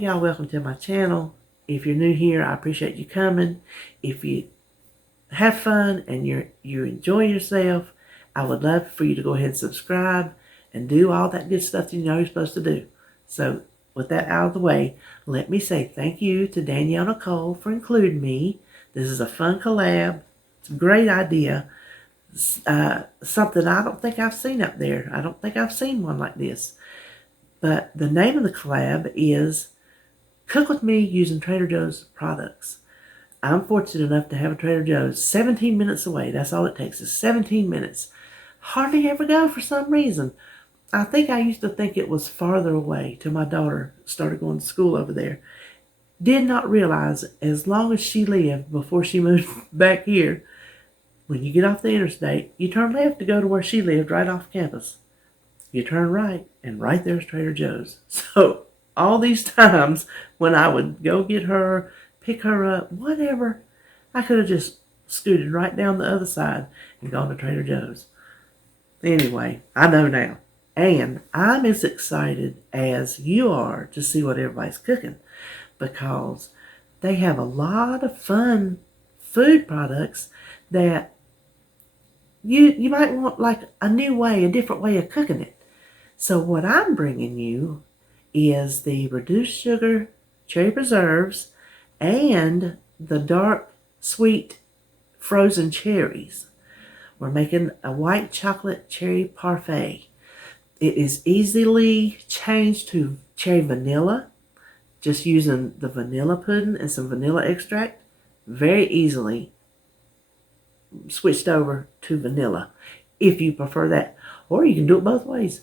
y'all, welcome to my channel. If you're new here, I appreciate you coming. If you have fun and you enjoy yourself, I would love for you to go ahead and subscribe and do all that good stuff that you know you're supposed to do. So with that out of the way, let me say thank you to Danielle and Nichole for including me. This is a fun collab. It's a great idea. Something I don't think I've seen up there. I don't think I've seen one like this. But the name of the collab is Cook With Me Using Trader Joe's Products. I'm fortunate enough to have a Trader Joe's 17 minutes away. That's all it takes is 17 minutes. Hardly ever go for some reason. I think I used to think it was farther away till my daughter started going to school over there. Did not realize as long as she lived before she moved back here, when you get off the interstate, you turn left to go to where she lived right off campus. You turn right, and right there's Trader Joe's. So all these times when I would go get her, pick her up, whatever, I could have just scooted right down the other side and gone to Trader Joe's. Anyway, I know now. And I'm as excited as you are to see what everybody's cooking, because they have a lot of fun food products that you might want, like a new way, a different way of cooking it. So what I'm bringing you is the reduced sugar cherry preserves and the dark sweet frozen cherries. We're making a white chocolate cherry parfait. It is easily changed to cherry vanilla, just using the vanilla pudding and some vanilla extract. Very easily switched over to vanilla if you prefer that. Or you can do it both ways.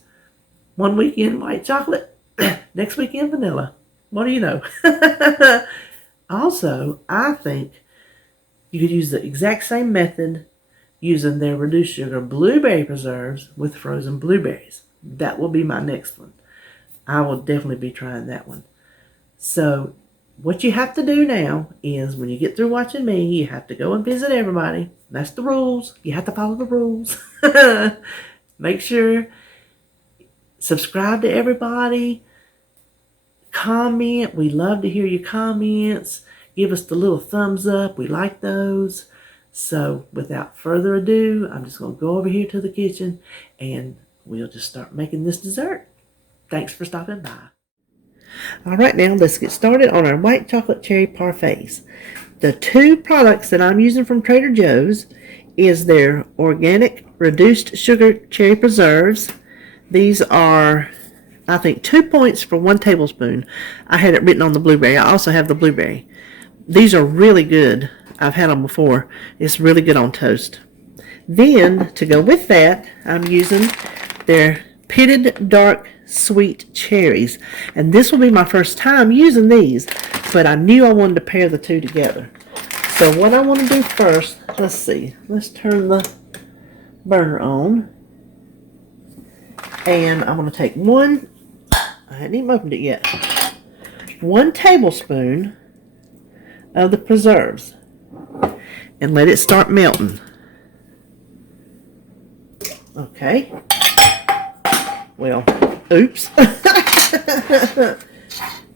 One weekend white chocolate, next weekend vanilla. What do you know? Also, I think you could use the exact same method using their reduced sugar blueberry preserves with frozen blueberries. That will be my next one. I will definitely be trying that one. So what you have to do now is when you get through watching me, you have to go and visit everybody. That's the rules. You have to follow the rules. Make sure, subscribe to everybody. Comment. We love to hear your comments. Give us the little thumbs up. We like those. So without further ado, I'm just going to go over here to the kitchen and we'll just start making this dessert. Thanks for stopping by. All right, now let's get started on our white chocolate cherry parfaits. The two products that I'm using from Trader Joe's is their organic reduced sugar cherry preserves. These are, I think, 2 points for 1 tablespoon. I had it written on the blueberry. I also have the blueberry. These are really good. I've had them before. It's really good on toast. Then, to go with that, I'm using their pitted dark sweet cherries. And this will be my first time using these, but I knew I wanted to pair the two together. So what I want to do first, let's see. Let's turn the burner on. And I'm going to take one, I hadn't even opened it yet, 1 tablespoon of the preserves and let it start melting. Okay. Well, oops.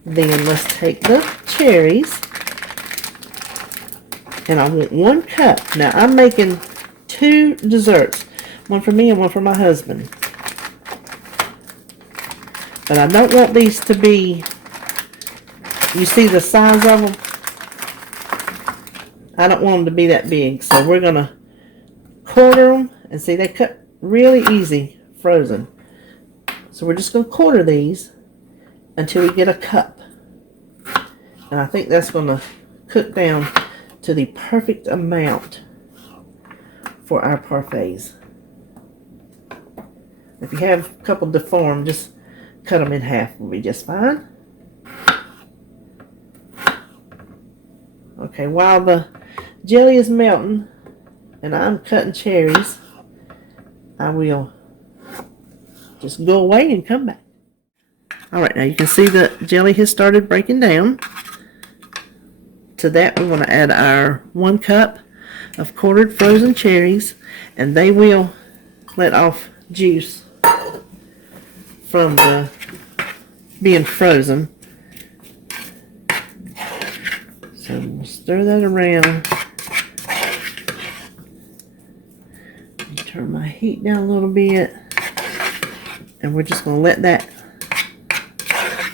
Then let's take the cherries. And I want 1 cup. Now I'm making 2 desserts. One for me and one for my husband. But I don't want these to be, you see the size of them? I don't want them to be that big. So we're going to quarter them. And see, they cut really easy frozen. So we're just going to quarter these until we get a cup. And I think that's going to cook down to the perfect amount for our parfaits. If you have a couple deformed, just cut them in half. Will be just fine. Okay, while the jelly is melting and I'm cutting cherries, I will just go away and come back. Alright, now you can see the jelly has started breaking down. To that we want to add our 1 cup of quartered frozen cherries, and they will let off juice from the being frozen. So we'll stir that around. Turn my heat down a little bit. And we're just going to let that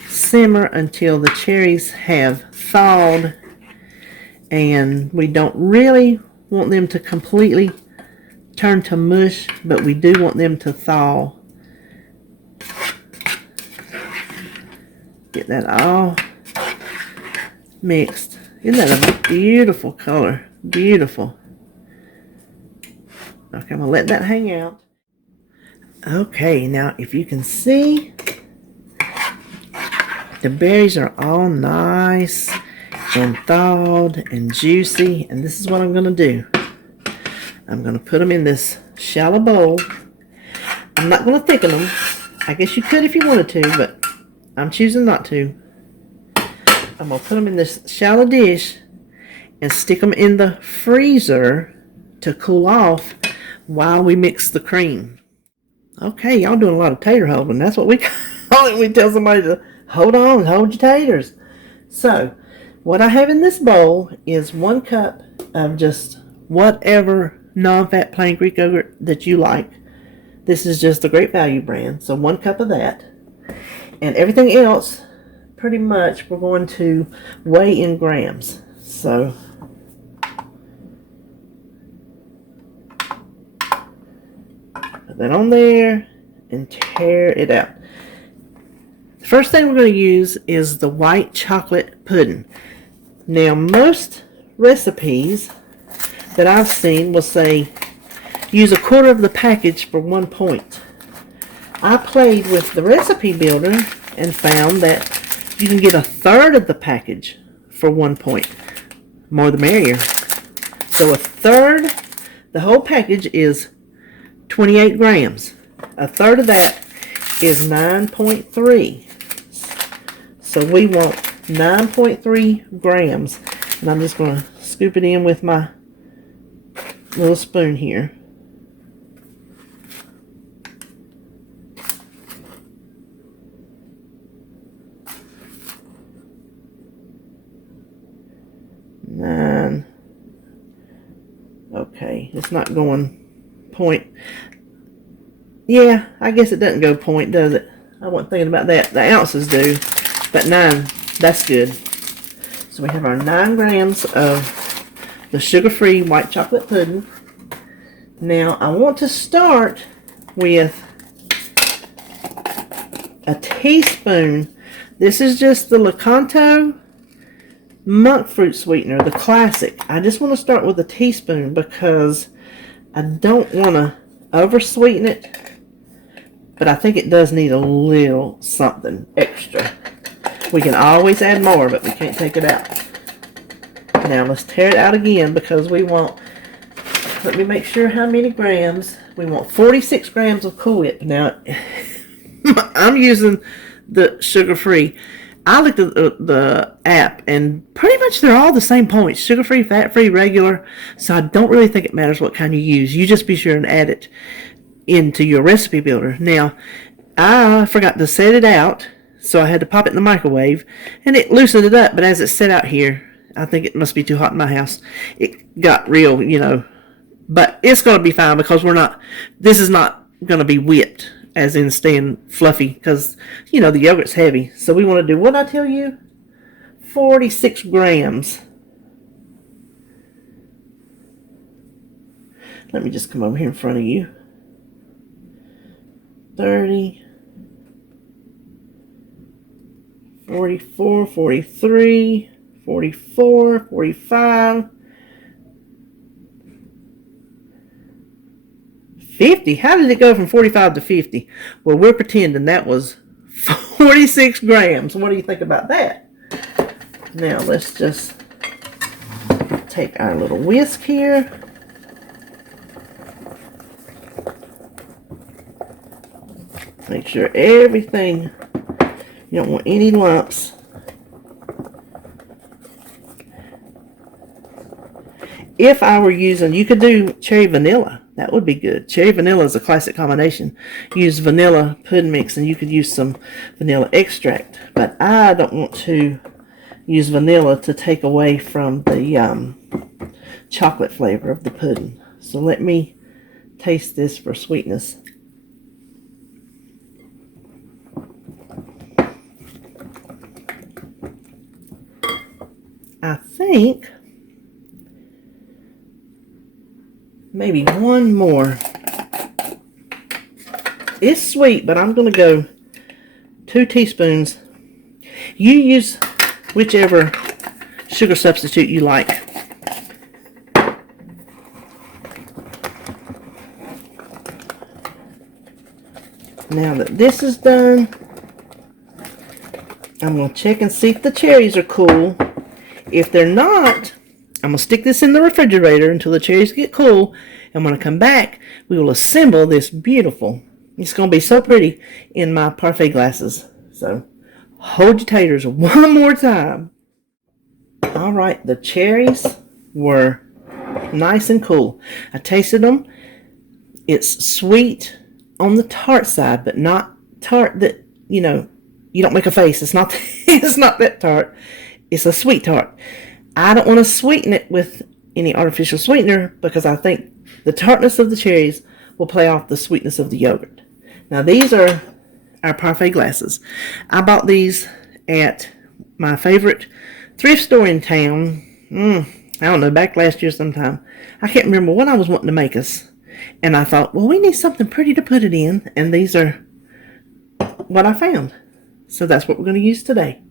simmer until the cherries have thawed. And we don't really want them to completely turn to mush, but we do want them to thaw. Get that all mixed. Isn't that a beautiful color? Beautiful. Okay, I'm going to let that hang out. Okay, now if you can see, the berries are all nice and thawed and juicy, and this is what I'm going to do. I'm going to put them in this shallow bowl. I'm not going to thicken them. I guess you could if you wanted to, but I'm choosing not to. I'm going to put them in this shallow dish and stick them in the freezer to cool off while we mix the cream. Okay, y'all doing a lot of tater holding. That's what we call it when we tell somebody to hold on and hold your taters. So, what I have in this bowl is 1 cup of just whatever non-fat plain Greek yogurt that you like. This is just the Great Value brand, so 1 cup of that. And everything else, pretty much, we're going to weigh in grams. So, put that on there and tear it out. The first thing we're going to use is the white chocolate pudding. Now, most recipes that I've seen will say use 1/4 of the package for 1 point. I played with the recipe builder and found that you can get 1/3 of the package for 1 point. More the merrier. So 1/3, the whole package is 28 grams. 1/3 of that is 9.3. So we want 9.3 grams. And I'm just going to scoop it in with my little spoon here. Okay, it's not going point. Yeah, I guess it doesn't go point, does it? I wasn't thinking about that. The ounces do, but 9, that's good. So we have our 9 grams of the sugar-free white chocolate pudding. Now, I want to start with a teaspoon. This is just the Lakanto monk fruit sweetener, the classic. I just want to start with a teaspoon because I don't want to over sweeten it, but I think it does need a little something extra. We can always add more, but we can't take it out. Now let's tear it out again because we want, let me make sure how many grams. We want 46 grams of Cool Whip. Now, I'm using the sugar-free. I looked at the app, and pretty much they're all the same points. Sugar-free, fat-free, regular. So I don't really think it matters what kind you use. You just be sure and add it into your recipe builder. Now, I forgot to set it out, so I had to pop it in the microwave, and it loosened it up. But as it set out here, I think it must be too hot in my house. It got real, you know. But it's going to be fine because this is not going to be whipped, as in staying fluffy, because, you know, the yogurt's heavy. So we want to do, what did I tell you? 46 grams. Let me just come over here in front of you. 30, 44, 43, 44, 45, 50. How did it go from 45 to 50? Well, we're pretending that was 46 grams. What do you think about that? Now, let's just take our little whisk here. Make sure everything, you don't want any lumps. If I were using, you could do cherry vanilla. That would be good. Cherry vanilla is a classic combination. Use vanilla pudding mix, and you could use some vanilla extract. But I don't want to use vanilla to take away from the chocolate flavor of the pudding. So let me taste this for sweetness. I think maybe one more. It's sweet, but I'm going to go 2 teaspoons. You use whichever sugar substitute you like. Now that this is done, I'm going to check and see if the cherries are cool. If they're not, I'm going to stick this in the refrigerator until the cherries get cool. And when I come back, we will assemble this beautiful. It's going to be so pretty in my parfait glasses. So hold your taters one more time. All right, the cherries were nice and cool. I tasted them. It's sweet on the tart side, but not tart that, you know, you don't make a face. It's not it's not that tart. It's a sweet tart. I don't want to sweeten it with any artificial sweetener because I think the tartness of the cherries will play off the sweetness of the yogurt. Now these are our parfait glasses. I bought these at my favorite thrift store in town. I don't know, back last year sometime. I can't remember what I was wanting to make us. And I thought, well, we need something pretty to put it in. And these are what I found. So that's what we're going to use today.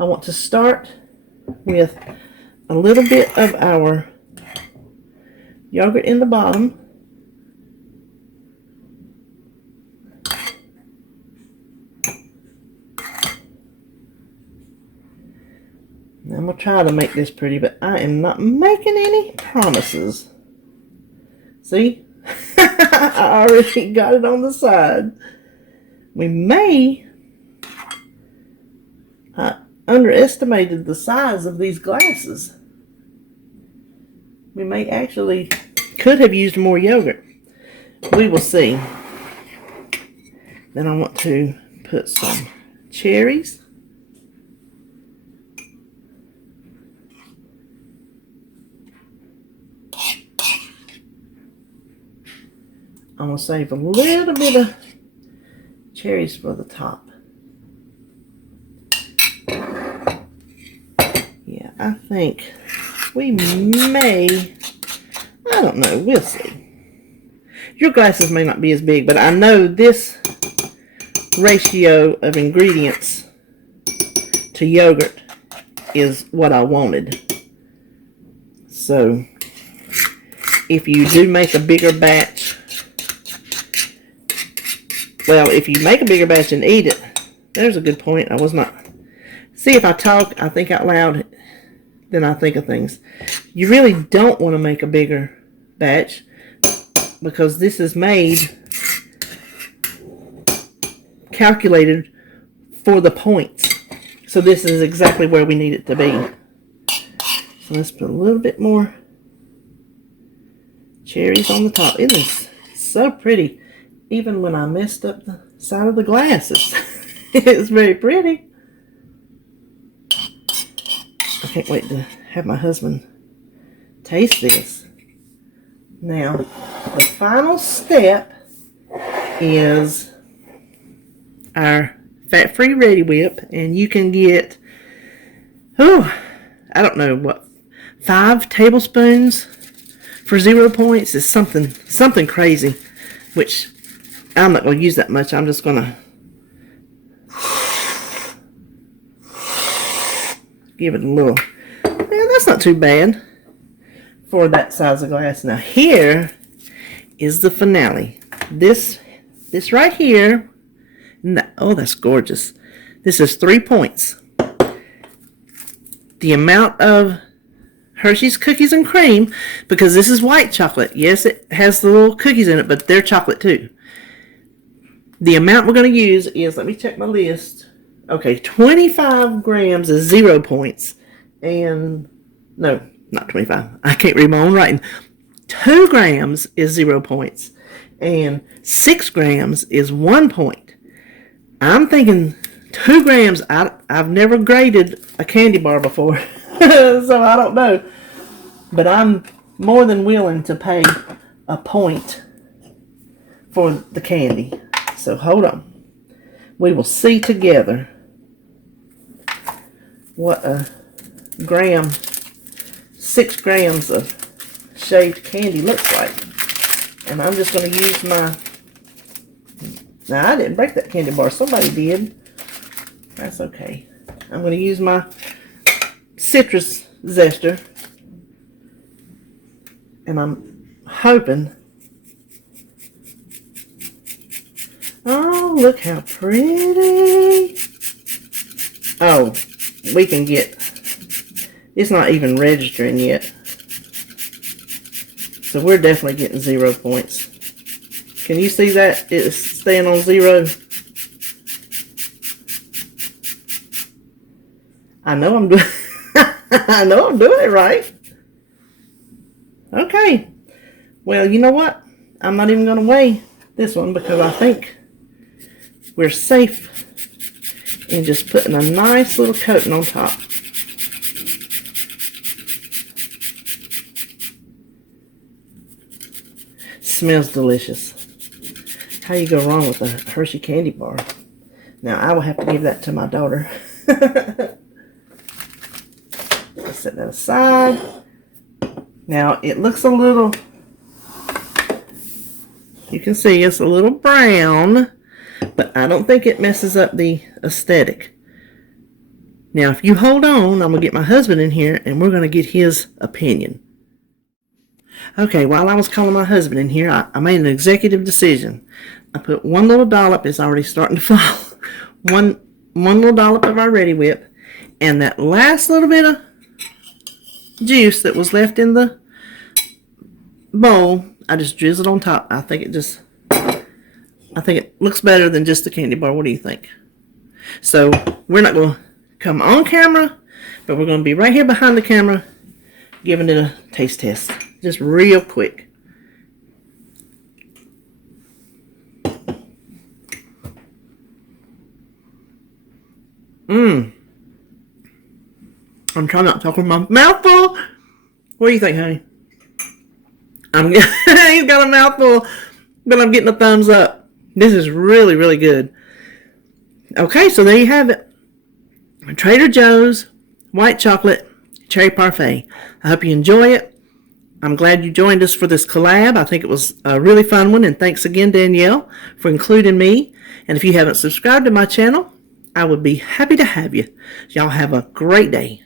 I want to start with a little bit of our yogurt in the bottom. I'm going to try to make this pretty, but I am not making any promises. See? I already got it on the side. We may... I underestimated the size of these glasses. We may actually... could have used more yogurt. We will see. Then I want to put some cherries. I'm going to save a little bit of cherries for the top. Yeah, I think we may, I don't know, we'll see. Your glasses may not be as big, but I know this ratio of ingredients to yogurt is what I wanted. So, if you do make a bigger batch, well, if you make a bigger batch and eat it, there's a good point. I was not. See, if I talk, I think out loud, then I think of things. You really don't want to make a bigger batch because this is made, calculated for the points. So this is exactly where we need it to be. So let's put a little bit more cherries on the top. It is so pretty. Even when I messed up the side of the glasses. It's very pretty. I can't wait to have my husband taste this. Now, the final step is our fat-free Ready Whip. And you can get, I don't know what, 5 tablespoons for 0 points is something crazy, which I'm not going to use that much. I'm just going to give it a little. Yeah, that's not too bad for that size of glass. Now here is the finale. This right here. Oh, that's gorgeous. This is 3 points. The amount of Hershey's cookies and cream, because this is white chocolate. Yes, it has the little cookies in it, but they're chocolate too. The amount we're going to use is, let me check my list. Okay, 25 grams is 0 points. And, no, not 25. I can't read my own writing. 2 grams is 0 points. And 6 grams is 1 point. I'm thinking 2 grams. I've never graded a candy bar before, so I don't know. But I'm more than willing to pay a point for the candy. So hold on. We will see together what a gram, 6 grams of shaved candy looks like. And I'm just going to use my... Now, I didn't break that candy bar. Somebody did. That's okay. I'm going to use my citrus zester. And I'm hoping... Oh, look how pretty. Oh, we can get... It's not even registering yet. So we're definitely getting 0 points. Can you see that? It's staying on 0. I know I'm doing I know I'm doing it right. Okay. Well, you know what? I'm not even going to weigh this one because I think we're safe in just putting a nice little coating on top. Smells delicious. How you go wrong with a Hershey candy bar? Now, I will have to give that to my daughter. Let's set that aside. Now, it looks a little... You can see it's a little brown, but I don't think it messes up the aesthetic. Now, if you hold on, I'm going to get my husband in here, and we're going to get his opinion. Okay, while I was calling my husband in here, I made an executive decision. I put 1 little dollop, it's already starting to fall, one little dollop of our Ready Whip, and that last little bit of juice that was left in the bowl, I just drizzled on top. I think it looks better than just the candy bar. What do you think? So, we're not going to come on camera, but we're going to be right here behind the camera giving it a taste test. Just real quick. I'm trying not to talk with my mouth full. What do you think, honey? He's got a mouthful, but I'm getting a thumbs up. This is really, really good. Okay, so there you have it. Trader Joe's white chocolate cherry parfait. I hope you enjoy it. I'm glad you joined us for this collab. I think it was a really fun one, and thanks again, Danielle, for including me. And if you haven't subscribed to my channel, I would be happy to have you. Y'all have a great day.